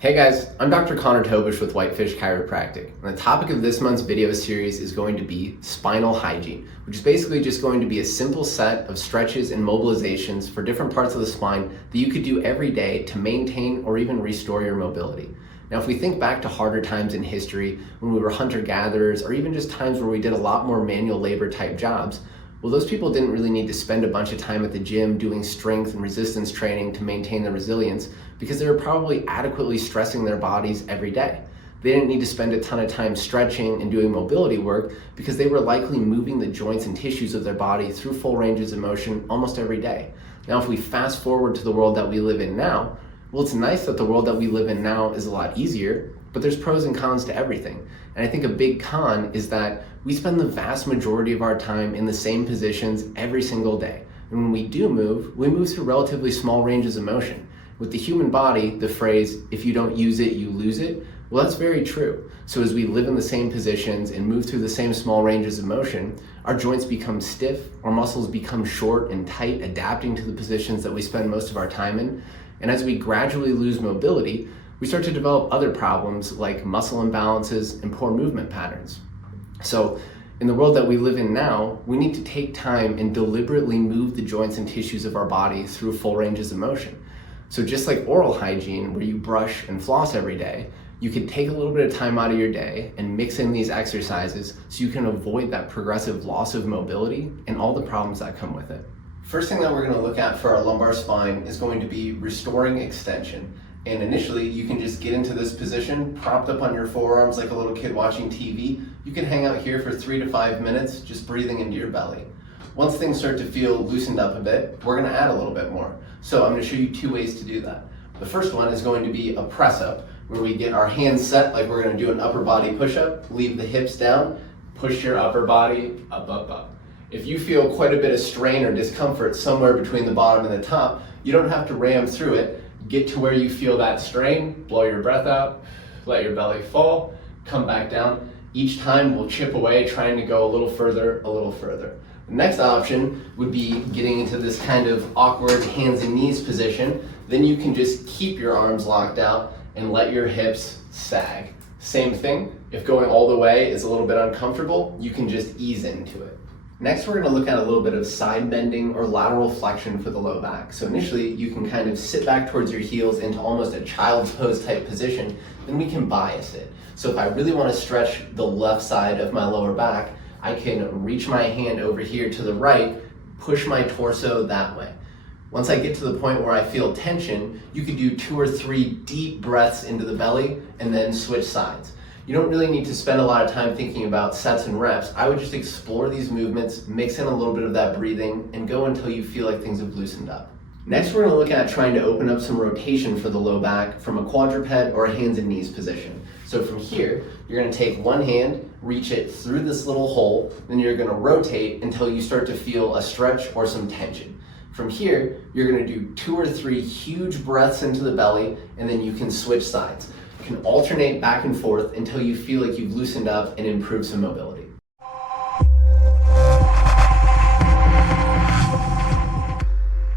Hey guys, I'm Dr. Tobisch with Whitefish Chiropractic, and the topic of this month's video series is going to be spinal hygiene, which is basically just going to be a simple set of stretches and mobilizations for different parts of the spine that you could do every day to maintain or even restore your mobility. Now, if we think back to harder times in history, when we were hunter-gatherers, or even just times where we did a lot more manual labor type jobs, well, those people didn't really need to spend a bunch of time at the gym doing strength and resistance training to maintain their resilience because they were probably adequately stressing their bodies every day. They didn't need to spend a ton of time stretching and doing mobility work because they were likely moving the joints and tissues of their body through full ranges of motion almost every day. Now, if we fast forward to the world that we live in now, well, it's nice that the world that we live in now is a lot easier, but there's pros and cons to everything. And I think a big con is that we spend the vast majority of our time in the same positions every single day. And when we do move, we move through relatively small ranges of motion. With the human body, the phrase, if you don't use it, you lose it, well, that's very true. So as we live in the same positions and move through the same small ranges of motion, our joints become stiff, our muscles become short and tight, adapting to the positions that we spend most of our time in. And as we gradually lose mobility, we start to develop other problems like muscle imbalances and poor movement patterns. So in the world that we live in now, we need to take time and deliberately move the joints and tissues of our body through full ranges of motion. So just like oral hygiene, where you brush and floss every day, you can take a little bit of time out of your day and mix in these exercises so you can avoid that progressive loss of mobility and all the problems that come with it. First thing that we're going to look at for our lumbar spine is going to be restoring extension. And initially, you can just get into this position, propped up on your forearms like a little kid watching TV. You can hang out here for 3 to 5 minutes, just breathing into your belly. Once things start to feel loosened up a bit, we're gonna add a little bit more. So I'm gonna show you 2 ways to do that. The first one is going to be a press up, where we get our hands set like we're gonna do an upper body push-up, leave the hips down, push your upper body up, up, up. If you feel quite a bit of strain or discomfort somewhere between the bottom and the top, you don't have to ram through it. Get to where you feel that strain, blow your breath out, let your belly fall, come back down. Each time we'll chip away, trying to go a little further, a little further. The next option would be getting into this kind of awkward hands and knees position. Then you can just keep your arms locked out and let your hips sag. Same thing, if going all the way is a little bit uncomfortable, you can just ease into it. Next, we're going to look at a little bit of side bending or lateral flexion for the low back. So initially, you can kind of sit back towards your heels into almost a child's pose type position, then we can bias it. So if I really want to stretch the left side of my lower back, I can reach my hand over here to the right, push my torso that way. Once I get to the point where I feel tension, you could do 2 or 3 deep breaths into the belly and then switch sides. You don't really need to spend a lot of time thinking about sets and reps. I would just explore these movements, mix in a little bit of that breathing, and go until you feel like things have loosened up. Next, we're going to look at trying to open up some rotation for the low back from a quadruped or a hands and knees position. So from here, you're going to take one hand, reach it through this little hole, then you're going to rotate until you start to feel a stretch or some tension. From here, you're going to do 2 or 3 huge breaths into the belly, and then you can switch sides. You can alternate back and forth until you feel like you've loosened up and improved some mobility.